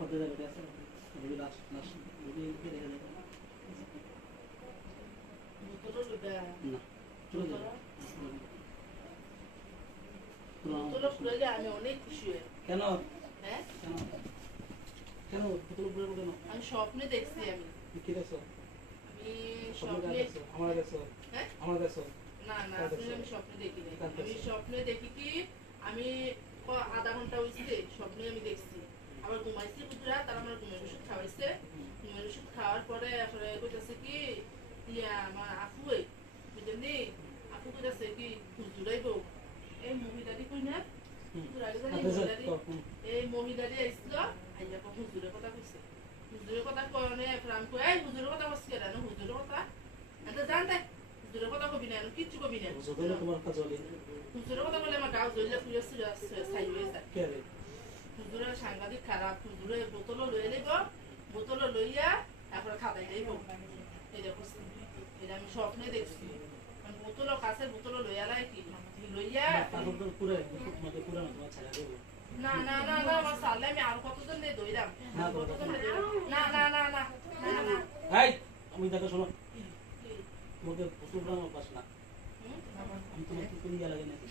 করতে যাবে আছে রবি লাস্ট রবি কি দেখে দেখো না চলে যাবে তোরা খুলে আমি অনেক খুশি হই কেন হ্যাঁ কেন কেন পুতুল পুরো কেন আমি স্বপ্নে দেখছি আমি কি দেখছো আমি স্বপ্নে স্বপ্নে দেখছো আমার দেখছো হ্যাঁ আমার দেখছো না না আসলে আমি স্বপ্নে দেখি নাই আমি স্বপ্নে দেখি কি আমি আধা ঘন্টা হইছে স্বপ্নে আমি দেখছি আবার ঘুমাইছি পুরা তার আমার ঘুমের ওষুধ খাওয়াইছে ঘুমের ওষুধ খাওয়ার পরে আসলে কইতাছে কি ইয়া আমার আপুই বুঝলি আপু কইতাছে কি হুজুরাইবো এই মহিলাটি কই না এই মহিলাটি আইছিল আইয়া হুজুরের কথা কইছে হুজুরের কথা কনে প্রাণ কই এই হুজুরের কথা কইছে কেন হুজুরের কথা এটা জানতে হুজুরের কথা কবি না কিচ্ছু কবি না তোমার কাজ হলে হুজুরের কথা বলে আমার গাও জইলে তুই সাই হয়ে যায় কে রে হুজুরের সাংঘাতিক খারাপ হুজুরে বোতল লইয়া লইব বোতল লইয়া তারপরে খাতাই যাইব এটা করছি এটা আমি স্বপ্নে দেখছি বোতল কাছের বোতল লইয়া লাই কি লইয়া তারপর তো পুরো তোমাকে পুরো না তোমার ছাড়া দেব না না না না আমার সালে আমি আর কতজন নে দইরাম কতজন নে না না না না না না এই আমি দেখো শোনো তোমাকে পুতুলটা আমার পাস না আমি তোমাকে কোন গিয়া লাগে নাকি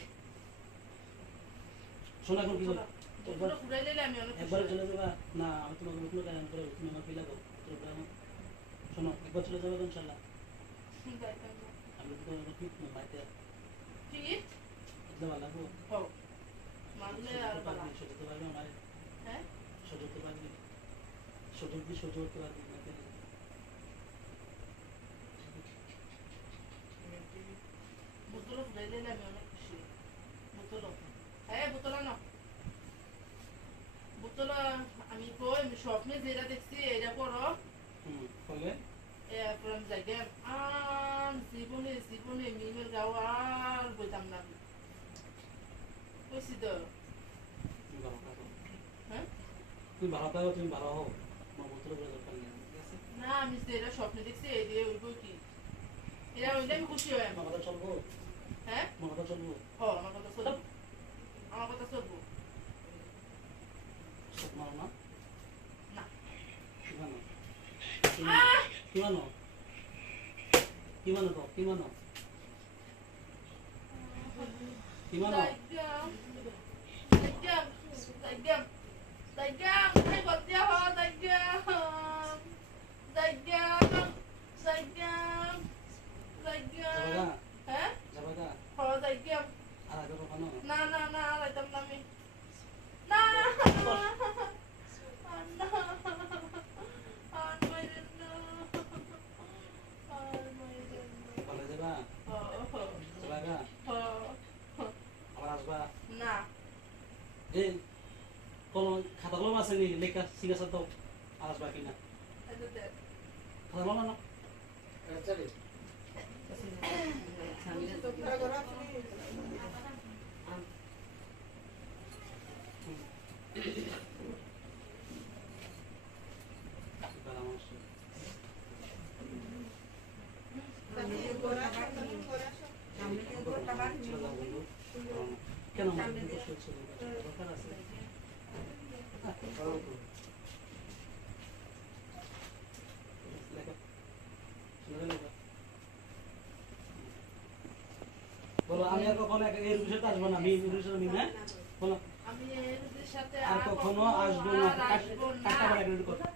শোনা এখন কি বল একবার ঘুরাই লইলে আমি অনেক একবার চলে যাবা না আমি তোমাকে কোনো কারণ করে তুমি আমার কি লাগো শোনো একবার চলে যাবে ইনশাআল্লাহ আমি তো তোমাকে ঠিক মাইতে ঠিক যাবা লাগো হও মানলে আর বালা সহ্য করতে পারবে না হ্যাঁ সহ্য করতে পারবে সহ্য করতে পারবে নাকি বোতল ঘুরাই লইলে আমি অনেক খুশি বোতল হ্যাঁ বোতল না বোতল আমি কই স্বপ্নে যেটা দেখছি এটা পড়ো ফলে from the game জীবনে মিমের গাও আর বইতাম না কইছি তো হ্যাঁ তুমি ভালো থাকো তুমি ভালো হও আমার বোতলের দরকার নেই না আমি যেটা স্বপ্নে দেখছি এই দিয়ে ওই বই কি এটা ওইটা আমি খুশি হই আমার কথা চলবো হ্যাঁ আমার কথা চলবো আমার কথা চলবো আমার কথা চলবো সব মারো না না কি মানো কি মানো তো কি মানো কি মানো না না না আইতাম না আমি না না এই কলম খাতা কলম আছে নি লেখা সিগনেচার দাও আসবা কিনা খাতা কলম না কেন দরকার আছে বলো আমি আর কখনো এর বিষয়টা আসবো না আমি বিষয়টা নিই না বলো আমি এর সাথে আর কখনো আসবো না